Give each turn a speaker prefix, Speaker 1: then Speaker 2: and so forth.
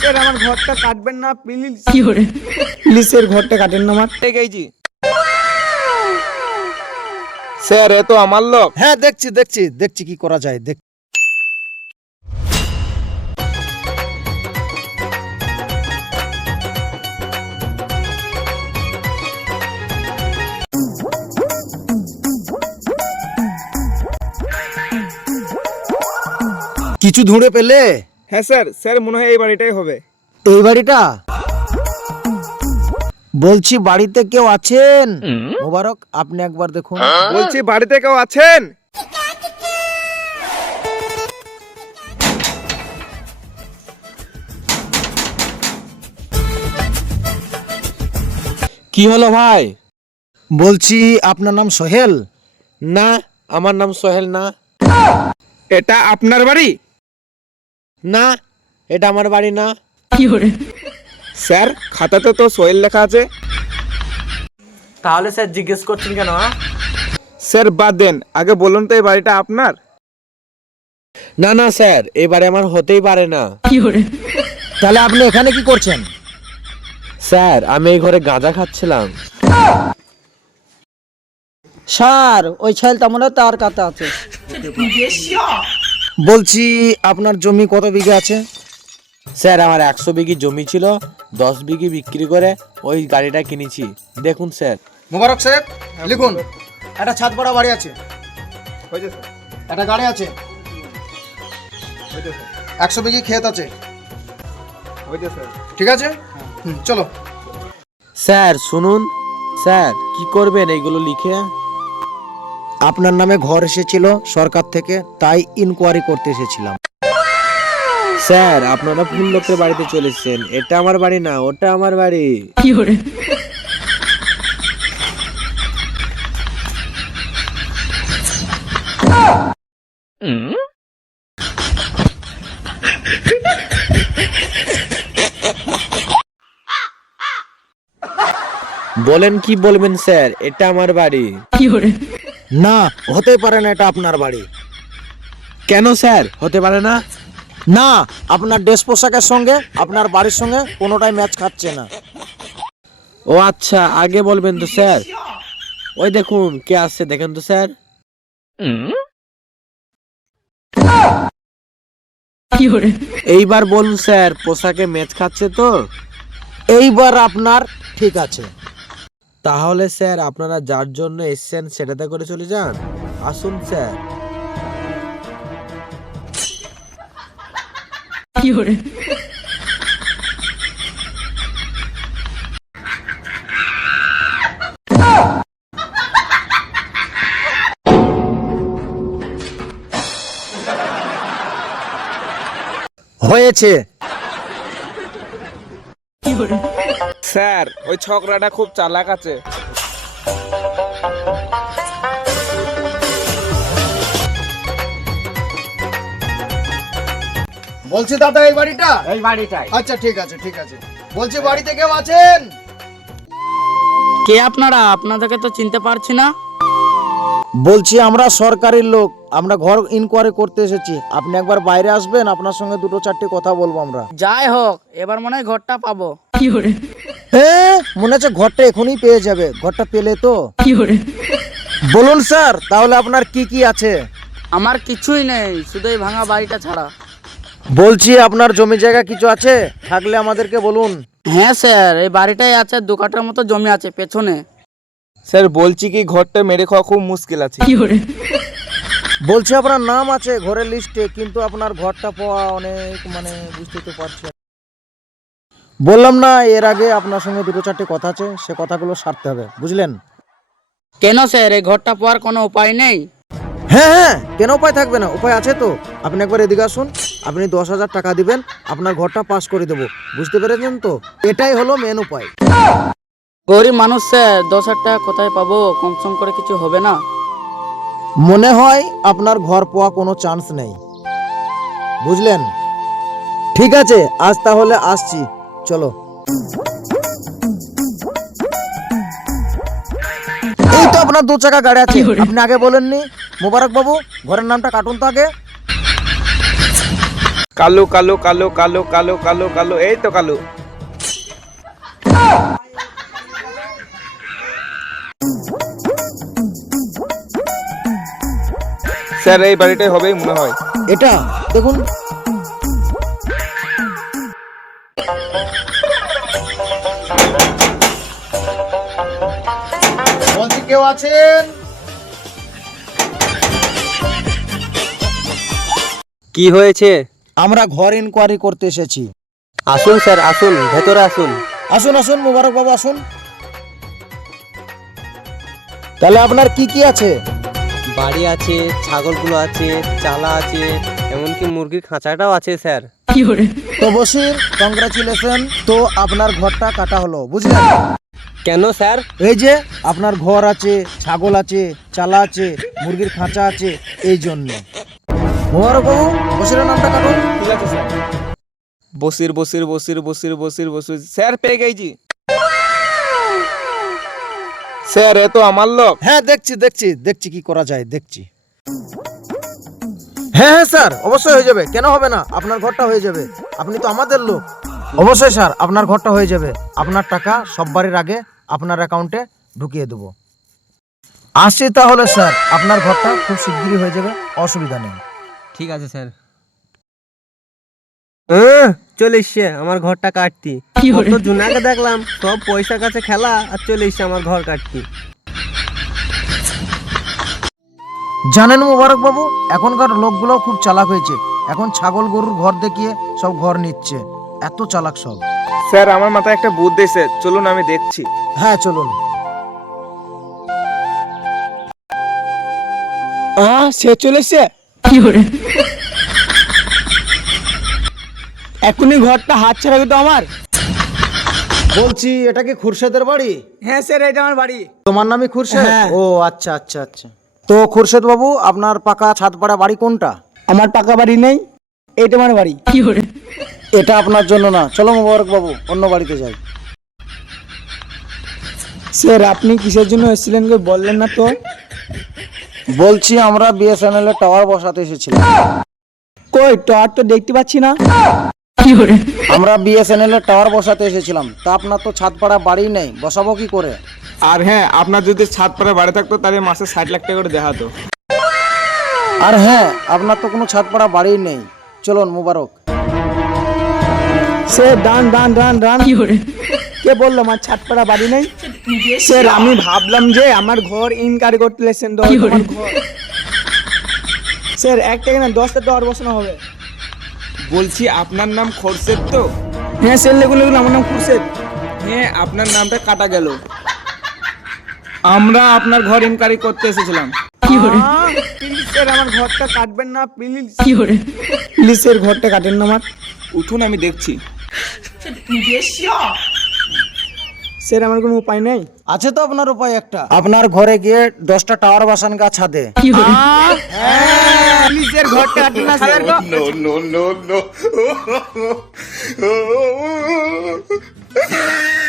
Speaker 1: Sir আমার ঘরটা কাটবেন না প্লিজ ঘরটা কাটেন না আমার।
Speaker 2: গেছি স্যার এ তো আমার লোক।
Speaker 3: হ্যাঁ দেখছি দেখছি দেখছি কি করা যায় দেখ কিছু ধুঁড়ে পেলে?
Speaker 1: হ্যাঁ স্যার স্যার মনে হয় এই বাড়িটাই হবে।
Speaker 3: এই বাড়িটা? বলছি বাড়িতে কেউ আছেন? মোবারক আপনি একবার দেখুন।
Speaker 1: বলছি বাড়িতে কেউ আছেন?
Speaker 2: কি হলো ভাই?
Speaker 3: বলছি আপনার নাম সোহেল?
Speaker 2: না আমার নাম সোহেল না।
Speaker 1: এটা আপনার বাড়ি?
Speaker 2: না এটা আমার বাড়ি না।
Speaker 1: স্যার খাতাতে তো সোহেল লেখা আছে।
Speaker 2: তাহলে স্যার জিজ্ঞেস করছেন কেন হ্যাঁ?
Speaker 1: স্যার বাদ দেন। আগে বলুন তো এই বাড়িটা আপনার।
Speaker 2: না না স্যার এবারে আমার হতেই পারে না।
Speaker 3: তাহলে আপনি এখানে কি করছেন?
Speaker 2: স্যার আমি এই ঘরে গাঁজা খাচ্ছিলাম।
Speaker 3: স্যার ওই ছেলেটা মনে হয় তার কাছে আছে। বলছি আপনার জমি কত বিঘে আছে?
Speaker 2: স্যার আমার একশো বিঘি জমি ছিল দশ বিঘি বিক্রি করে ওই গাড়িটা কিনেছি। দেখুন স্যার।
Speaker 3: মোবারক সাহেব লিখুন। একটা ছাদ পড়া বাড়ি আছে। একটা গাড়ি আছে। একশো বিঘি ক্ষেত আছে। ঠিক আছে? চলো।
Speaker 2: স্যার শুনুন। স্যার কি করবেন এইগুলো লিখে?
Speaker 3: আপনার নামে ঘর এসেছিল সরকার থেকে তাই ইনকোয়ারি করতে এসেছিলাম।
Speaker 2: স্যার আপনারা ভুল লোকের বাড়িতে চলেছেন এটা আমার বাড়ি না ওটা আমার বাড়ি। বলেন কি বলবেন স্যার? এটা আমার বাড়ি।
Speaker 3: না হতে পারে না এটা আপনার বাড়ি।
Speaker 2: কেন স্যার? হতে পারে না?
Speaker 3: না আপনার ড্রেস পোশাকের সঙ্গে আপনার বাড়ির সঙ্গে কোনোটাই ম্যাচ খাচ্ছে না।
Speaker 2: ও আচ্ছা আগে বলবেন তো স্যার। ওই দেখুন কে আসছে দেখেন তো স্যার। এইবার বলুন স্যার পোশাকে ম্যাচ খাচ্ছে তো?
Speaker 3: এইবার আপনার ঠিক আছে।
Speaker 2: তাহলে স্যার আপনারা যার জন্য এসছেন সেটাতে করে চলে যান। আসুন স্যার।
Speaker 3: হয়েছে।
Speaker 1: স্যার ওই ছকরাটা খুব চালাক আছে।
Speaker 3: বলছি দাদা এই বাড়িটা?
Speaker 1: এই বাড়িটাই।
Speaker 3: আচ্ছা ঠিক আছে ঠিক আছে। বলছি বাড়িতে কেউ আছেন?
Speaker 4: কে আপনারা? আপনাদেরকে তো চিনতে পারছি না।
Speaker 3: বলছি আমরা সরকারি লোক। আমরা ঘর ইনকোয়ারি করতে এসেছি। আপনি একবার বাইরে আসবেন আপনার সঙ্গে দুটো চারটে কথা বলব আমরা।
Speaker 4: যাই হোক এবার মনে হয় ঘরটা পাবো।
Speaker 3: হ্যাঁ মনে হচ্ছে ঘরটা এখনই পেয়ে যাবে। ঘরটা পেলে তো। বলুন স্যার তাহলে আপনার কি কি আছে?
Speaker 4: আমার কিছুই নেই শুধু এই ভাঙা বাড়িটা ছাড়া।
Speaker 3: বলছি আপনার জমি জায়গা কিছু আছে? থাকলে আমাদেরকে বলুন।
Speaker 4: হ্যাঁ স্যার এই বাড়িটাই আছে দু কাঠার মতো জমি আছে পেছনে।
Speaker 1: স্যার বলছি কি ঘরটা মেরে খাওয়া খুব মুশকিল আছে।
Speaker 3: বলছি আপনার নাম আছে ঘরের লিস্টে কিন্তু আপনার ঘরটা পাওয়া অনেক মানে বুঝতে তো পারছেন। বললাম না এর আগে আপনার সঙ্গে দুটো চারটে কথা আছে সে কথাগুলো সারতে হবে বুঝলেন?
Speaker 4: কেন স্যার? এই ঘরটা পাওয়ার কোনো উপায় নেই?
Speaker 3: হ্যাঁ হ্যাঁ কেন উপায় থাকবে না? উপায় আছে তো। আপনি একবার এদিকে আসুন আপনি দশ হাজার টাকা দিবেন আপনার ঘরটা পাস করে দেবো। বুঝতে পেরেছেন তো? এটাই হলো মেন উপায়।
Speaker 4: গরিব মানুষ স্যার দশ হাজার টাকা কোথায় পাবো? কম সম করে কিছু হবে না।
Speaker 3: মনে হয় আপনার ঘর পাওয়া কোনো চান্স নেই। বুঝলেন? ঠিক আছে আজ তাহলে আসছি। চলো। এই তো আপনার দু চাকা গাড়ি আছে। আপনি আগে বলেননি। মোবারক বাবু ঘরের নামটা কাটুন তো আগে।
Speaker 5: কালো কালো কালো কালো কালো কালো কালো এই তো কালো। স্যার এই বাড়িটাই হবে মনে হয়।
Speaker 3: এটা দেখুন। কেউ আছেন?
Speaker 6: কি হয়েছে?
Speaker 3: আমরা ঘর ইনকোয়ারি করতে এসেছি।
Speaker 6: আসুন স্যার আসুন ভেতরে আসুন।
Speaker 3: আসুন আসুন মুবারক বাবু আসুন। তাহলে আপনার কি কি আছে?
Speaker 6: বাড়ি আছে ছাগলগুলো আছে চালা আছে এমনকি মুরগির খাঁচাটাও আছে স্যার।
Speaker 3: তো বসির কংগ্রাচুলেশন তো আপনার ঘরটা কাটা হলো বুঝলেন?
Speaker 6: কেন স্যার?
Speaker 3: এই যে আপনার ঘর আছে ছাগল আছে চালা আছে মুরগির খাঁচা আছে এই জন্য। মুবারক বাবু বসিরের নামটা কাটুন
Speaker 5: ঠিক আছে স্যার। বসির বসির বসির বসির বসির বসির। স্যার পেয়ে গেছি। স্যার এ তো আমার লোক।
Speaker 3: হ্যাঁ দেখছি দেখছি দেখছি কি করা যায় দেখছি। হ্যাঁ হ্যাঁ স্যার অবশ্যই হয়ে যাবে। কেন হবে না? আপনার ঘরটা হয়ে যাবে। আপনি তো আমাদের লোক। অবশ্যই স্যার আপনার ঘরটা হয়ে যাবে। আপনার টাকা সব বাড়ির আগে আপনার অ্যাকাউন্টে ঢুকিয়ে দেবো। আসছি তাহলে স্যার আপনার ঘরটা খুব শিগগিরই হয়ে যাবে। অসুবিধা নেই।
Speaker 6: ঠিক আছে স্যার। হ্যাঁ, চলে এসছে আমার ঘরটা কাটতি। জুনাকে দেখলাম সব পয়সা কাছে খেলা আর চলে এসছে আমার ঘর কাটতি।
Speaker 3: জানেন মোবারক বাবু এখনকার লোকগুলো খুব চালাক হয়েছে। এখন ছাগল গরুর ঘর দেখিয়ে সব ঘর নিচ্ছে। এত চালাক সব।
Speaker 5: স্যার আমার মাথায় একটা বুদ্ধি এসে চলুন আমি দেখছি।
Speaker 3: হ্যাঁ চলুন।
Speaker 1: আহ সে চলেছে? এখনই ঘরটা হাত ছাড়াবে তো আমার?
Speaker 3: বলছি এটা কি খুরশেদের বাড়ি?
Speaker 1: হ্যাঁ স্যার এটা আমার বাড়ি।
Speaker 3: তোমার নামই খুরশেদ?
Speaker 1: হ্যাঁ।
Speaker 3: ও আচ্ছা আচ্ছা আচ্ছা। তো খুরশেদ বাবু আপনার পাকা ছাদ পাড়া বাড়ি কোনটা?
Speaker 1: আমার পাকা বাড়ি নেই এটা আমার বাড়ি।
Speaker 3: এটা আপনার জন্য না। চলো মোবারক বাবু অন্য বাড়িতে যাই।
Speaker 1: স্যার আপনি কিসের জন্য এসেছিলেন কে বললেন না তো।
Speaker 3: বলছি আমরা বিএসএনএল এর টাওয়ার বসাতে এসেছিলাম।
Speaker 1: কই টাওয়ার তো দেখতে পাচ্ছি না।
Speaker 3: আমরা বিএসএনএল এর টাওয়ার বসাতে এসেছিলাম। তা আপনার তো ছাদ পাড়া বাড়ি নেই বসাবো কি করে?
Speaker 5: আর হ্যাঁ আপনার যদি ছাদ পরে বাড়ি থাকতো তাহলে মাসে ষাট লাখ টাকা করে দেখাতো।
Speaker 3: আর হ্যাঁ আপনার তো কোনো ছাদ পাড়া বাড়ি নেই। চলুন মুবারক।
Speaker 1: স্যার ডান ডান ডান ডান। কে বলল আমার ছাদপাড়া বাড়ি নেই? স্যার আমি ভাবলাম যে আমার ঘর ইনকার করতে লেছেন স্যার এক টাকা না দশটা টাওয়ার বসানো হবে।
Speaker 5: বলছি আপনার নাম খোরশেদ তো?
Speaker 1: হ্যাঁ সেল আমার নাম খোরশেদ।
Speaker 5: হ্যাঁ আপনার নামটা কাটা গেল। আমরা আপনার ঘর ইনকোয়ারি করতে এসেছিলাম।
Speaker 1: প্লিজ স্যার আমার ঘরটা কাটবেন না প্লিজ। প্লিজ স্যার ঘরটা কাটেন না আমার।
Speaker 5: উঠুন আমি দেখছি।
Speaker 1: স্যার আমার কোনো উপায় নেই।
Speaker 3: আছে তো আপনার উপায় একটা। আপনার ঘরে গিয়ে দশটা টাওয়ার বসান গা ছাদে।
Speaker 1: প্লিজ ঘরটা না স্যার.